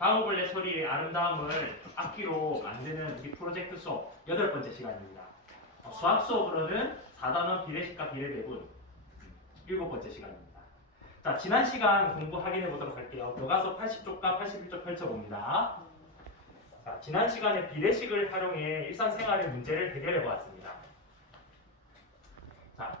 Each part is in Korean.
방울벌레 소리의 아름다움을 악기로 만드는 우리 프로젝트 수업 8번째 시간입니다. 수학 수업으로는 4단원 비례식과 비례배분 7번째 시간입니다. 자, 지난 시간 공부 확인해 보도록 할게요. 교과서 80쪽과 81쪽 펼쳐봅니다. 자, 지난 시간에 비례식을 활용해 일상생활의 문제를 해결해 보았습니다. 자,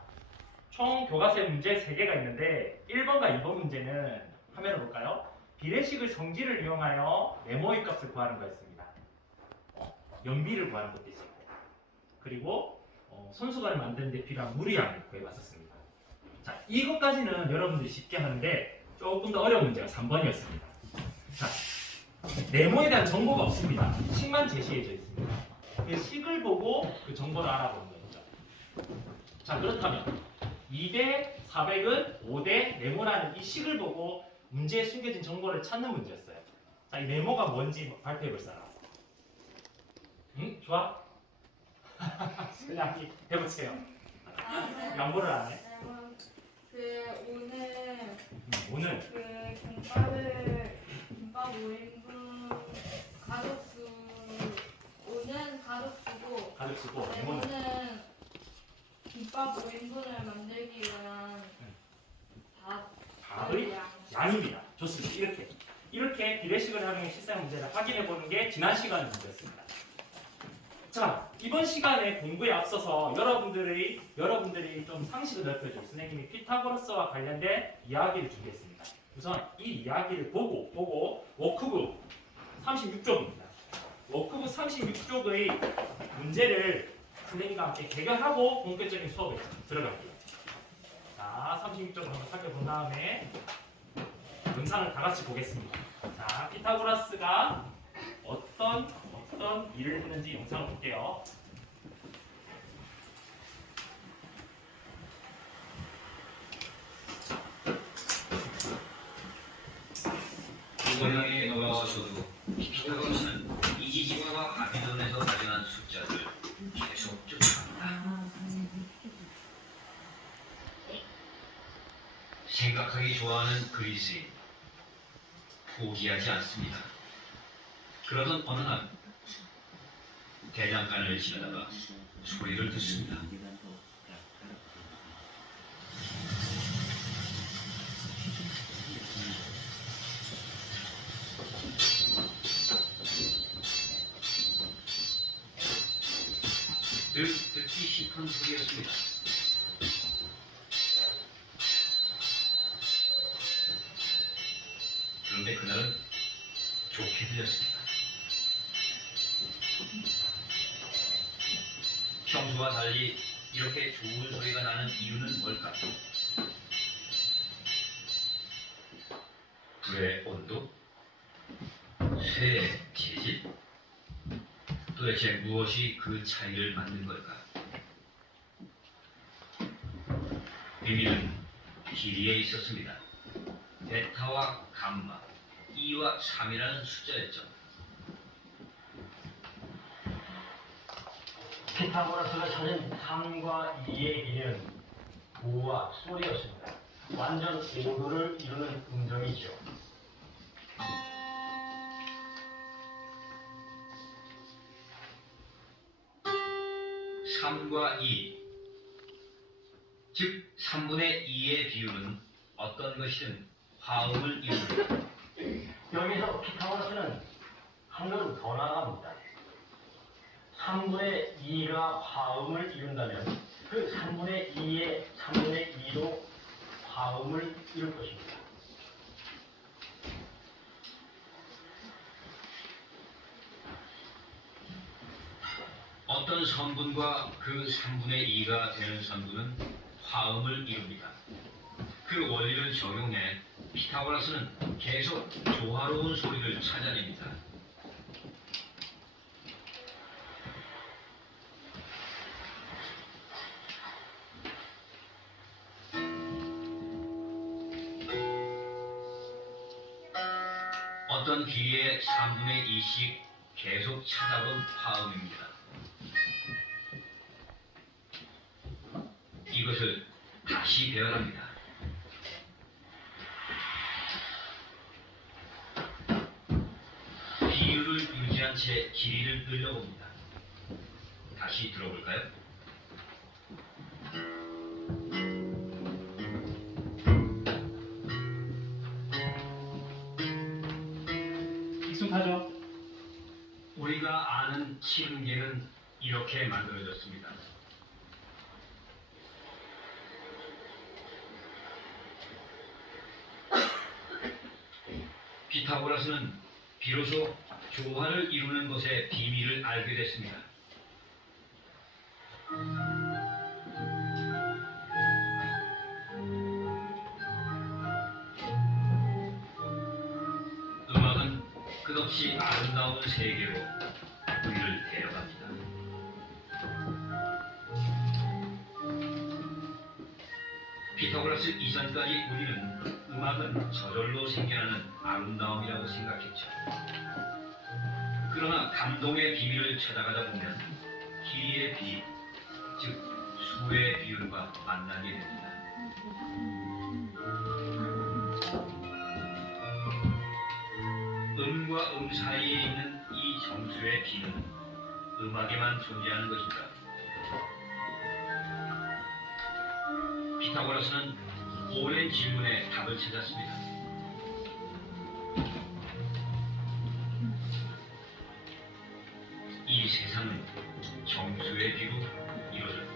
총 교과서에 문제 3개가 있는데 1번과 2번 문제는 화면을 볼까요? 비례식의 성질을 이용하여 네모의 값을 구하는 거였습니다. 연비를 구하는 것도 있었고, 그리고 손수건을 만드는 데 필요한 물의 양을 구해봤었습니다. 자, 이것까지는 여러분들이 쉽게 하는데 조금 더 어려운 문제가 3번이었습니다. 자, 네모에 대한 정보가 없습니다. 식만 제시해져 있습니다. 그 식을 보고 그 정보를 알아보는 거죠. 자, 그렇다면 2대 400은 5대 네모라는 이 식을 보고 문제에 숨겨진 정보를 찾는 문제였어요. 자, 이 네모가 뭔지 발표해 볼 사람. 응? 좋아? 그냥 해보세요. 양보를 안 해? 오늘 김밥 5인분 가족수 오는 가족수고 네모는 네모는 김밥 5인분을 만들기 위한 밥의 양입니다. 좋습니다. 이렇게 비례식을 활용해 실생 문제를 확인해 보는 게 지난 시간 문제였습니다. 자, 이번 시간에 공부에 앞서서 여러분들이 좀 상식을 넓혀줄 선생님이 피타고라스와 관련된 이야기를 준비했습니다. 우선 이 이야기를 보고 워크북 36쪽입니다. 워크북 36쪽의 문제를 선생님과 함께 해결하고 본격적인 수업에 들어갈게요. 자, 36쪽을 한번 살펴본 다음에 영상을 다 같이 보겠습니다. 자, 피타고라스가 어떤 일을 했는지 영상을 볼게요. 모양에 넘어가서도 피타고라스는 이지지마와 아비돈에서 발견한 숫자를 계속 쫓아간다. 생각하기 좋아하는 그리스인, 포기하지 않습니다. 그러던 어느 날 대장간을 지나다가 소리를 듣습니다. 늘 듣기 싶은 소리였습니다. 그런데 그날은 좋게 들렸습니다. 평소와 달리 이렇게 좋은 소리가 나는 이유는 뭘까? 불의 온도? 쇠의 재질? 도대체 무엇이 그 차이를 만든 걸까? 비밀은 길이에 있었습니다. 베타와 감마, 2와 3이라는 숫자였죠. 피타고라스가 찾은 3과 2의 길이는 부와 소리였습니다. 완전 5도를 이루는 음정이죠. 삼과 2, 즉 3분의 2의 비율은 어떤 것이든 화음을 이룹니다. 여기서 피타고라스는 한 걸음 더 나아갑니다. 3분의 2가 화음을 이룬다면 그 3분의 2의 3분의 2도 화음을 이룰 것입니다. 어떤 선분과 그 3분의 2가 되는 선분은 화음을 이룹니다. 그 원리를 적용해 피타고라스는 계속 조화로운 소리를 찾아냅니다. 어떤 길이의 3분의 2씩 계속 찾아온 화음입니다. 이것을 다시 배열합니다. 지난 채 길이를 늘려봅니다. 다시 들어볼까요? 익숙하죠? 우리가 아는 층계는 이렇게 만들어졌습니다. 피타고라스는 비로소 조화를 이루는 것의 비밀을 알게 됐습니다. 음악은 끝없이 아름다운 세계로 우리를 데려갑니다. 피타고라스 이전까지 우리는 음악은 저절로 생겨나는 아름다움이라고 생각했죠. 그러나 감동의 비밀을 찾아가다 보면 길이의 비, 즉 수의 비율과 만나게 됩니다. 음과 음 사이에 있는 이 정수의 비는 음악에만 존재하는 것입니다. 피타고라스는 오랜 질문에 답을 찾았습니다. 이 세상은 정수의 비로 이루어졌다.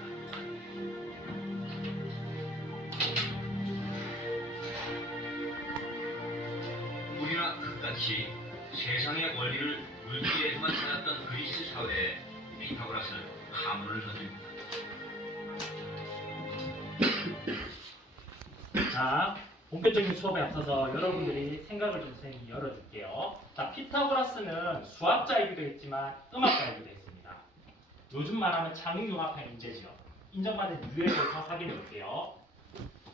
우리나 그같이 세상의 원리를 물질에서만 찾았던 그리스 사회에 피타고라스는 가문을 던집니다. 자, 본격적인 수업에 앞서서 여러분들이 생각을 좀 선생님이 열어줄게요. 자, 피타고라스는 수학자이기도 했지만 음악가이기도 했습니다. 요즘 말하면 창의융합형 인재죠. 인정받은 이유에 대해서 확인해 볼게요.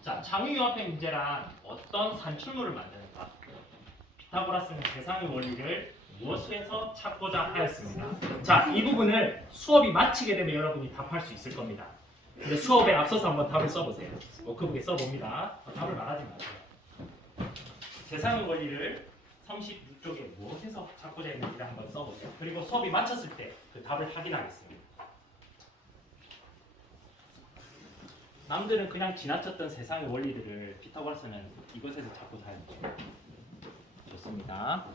자, 창의융합형 인재란 어떤 산출물을 만드는가? 피타고라스는 세상의 원리를 무엇에서 찾고자 하였습니다. 자, 이 부분을 수업이 마치게 되면 여러분이 답할 수 있을 겁니다. 근데 수업에 앞서서 한번 답을 써보세요. 워크북에 써봅니다. 답을 말하지 마세요. 세상의 원리를 36쪽에 무엇에서 찾고자 했는지를 한번 써보세요. 그리고 수업이 마쳤을 때 그 답을 확인하겠습니다. 남들은 그냥 지나쳤던 세상의 원리들을 피타고라스는 이것에서 찾고자 했죠. 좋습니다.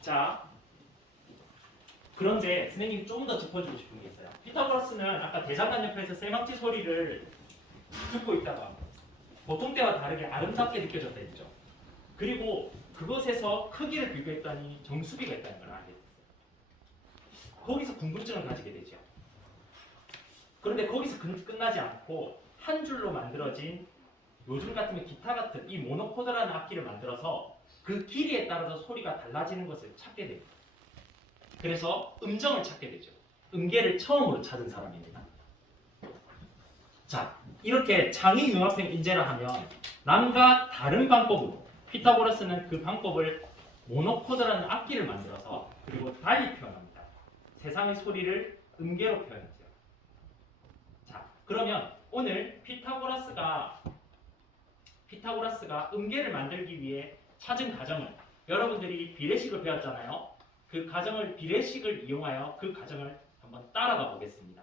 자, 그런데 선생님이 좀 더 짚어주고 싶은 게 있어요. 피타고라스는 아까 대장간 옆에서 쇠망치 소리를 듣고 있다가 보통 때와 다르게 아름답게 느껴졌다 했죠. 그리고 그것에서 크기를 비교했더니 정수비가 있다는 걸 알게 됐어요. 거기서 궁금증을 가지게 되죠. 그런데 거기서 끝나지 않고 한 줄로 만들어진 요즘 같으면 기타 같은 이 모노코드라는 악기를 만들어서 그 길이에 따라서 소리가 달라지는 것을 찾게 됩니다. 그래서 음정을 찾게 되죠. 음계를 처음으로 찾은 사람입니다. 자, 이렇게 창의융합형 인재라 하면 남과 다른 방법으로 피타고라스는 그 방법을 모노코드라는 악기를 만들어서 그리고 달리 표현합니다. 세상의 소리를 음계로 표현했죠. 자, 그러면 오늘 피타고라스가 음계를 만들기 위해 찾은 가정은 여러분들이 비례식을 배웠잖아요. 그 가정을 비례식을 이용하여 그 가정을 한번 따라가 보겠습니다.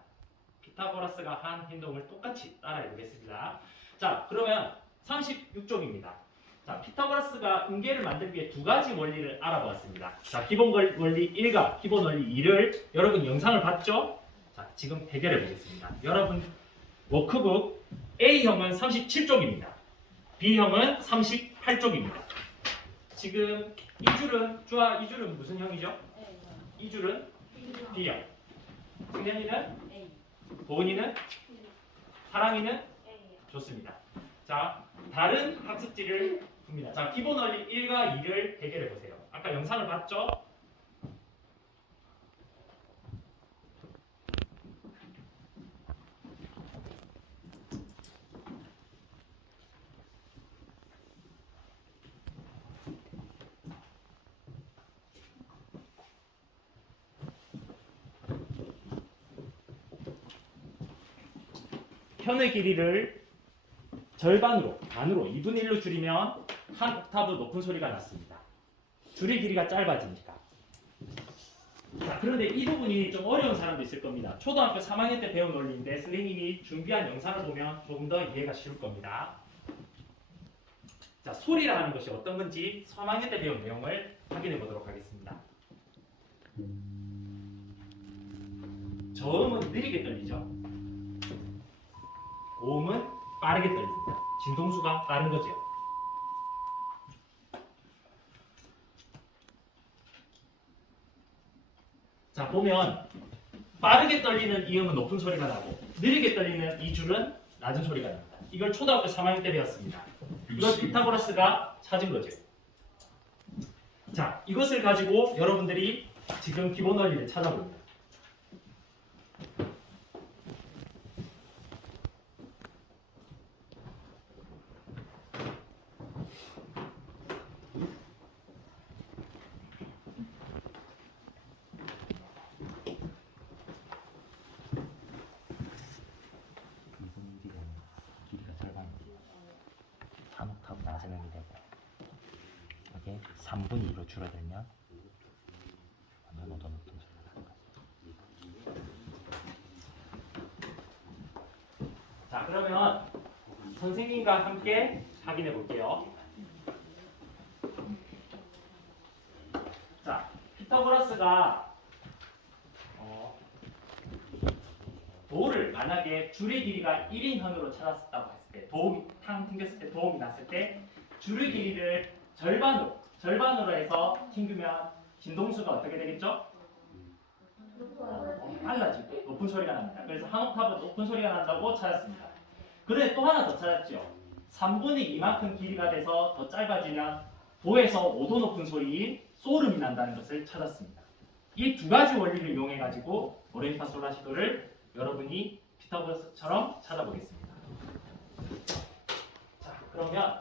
피타고라스가 한 행동을 똑같이 따라해 보겠습니다. 자, 그러면 36쪽입니다. 자, 피타고라스가 음계를 만들기 위해 두 가지 원리를 알아보았습니다. 자, 기본 원리 1과 기본 원리 2를 여러분 영상을 봤죠? 자, 지금 해결해 보겠습니다. 여러분 워크북 A형은 37쪽입니다. B형은 38쪽입니다. 지금 이 줄은 무슨 형이죠? 이 줄은 B형. 승현이는? 도은이는? 사랑이는? 좋습니다. 자, 다른 학습지를 봅니다. 자, 기본 원리 1과 2를 해결해 보세요. 아까 영상을 봤죠? 편의 길이를 절반으로, 반으로, 2분의 1로 줄이면 한 옥타브 높은 소리가 났습니다. 줄의 길이가 짧아지니까. 자, 그런데 이 부분이 좀 어려운 사람도 있을 겁니다. 초등학교 3학년 때 배운 원리인데 선생님이 준비한 영상을 보면 조금 더 이해가 쉬울 겁니다. 자, 소리라는 것이 어떤 건지 3학년 때 배운 내용을 확인해 보도록 하겠습니다. 저음은 느리게 떨리죠. 고음은 빠르게 떨립니다. 진동수가 빠른 거죠. 자, 보면 빠르게 떨리는 이 음은 높은 소리가 나고 느리게 떨리는 이 줄은 낮은 소리가 납니다. 이걸 초등학교 3학년 때 배웠습니다. 이걸 피타고라스가 찾은 거죠. 자, 이것을 가지고 여러분들이 지금 기본 원리를 찾아봅니다. 길이가 절반, 한 옥타브 낮은 음이 되고, 이게 3분의 2로 줄어들면 완전 오도 높은 소리가 나는 거예요. 자, 그러면 선생님과 함께 확인해 볼게요. 자, 피타고라스가 도를 만약에 줄의 길이가 1인 현으로 찾았다고 했을 때, 도움이 탕 튕겼을 때 도움이 났을 때 줄의 길이를 절반으로 해서 튕기면 진동수가 어떻게 되겠죠? 빨라지고 높은 소리가 납니다. 그래서 한 옥타브 높은 소리가 난다고 찾았습니다. 그런데 또 하나 더 찾았죠. 3분의 2만큼 길이가 돼서 더 짧아지면 도에서 5도 높은 소리인 소름이 난다는 것을 찾았습니다. 이 두 가지 원리를 이용해 가지고 도레미파솔라시도를 여러분이 피타고라스처럼 찾아보겠습니다. 자, 그러면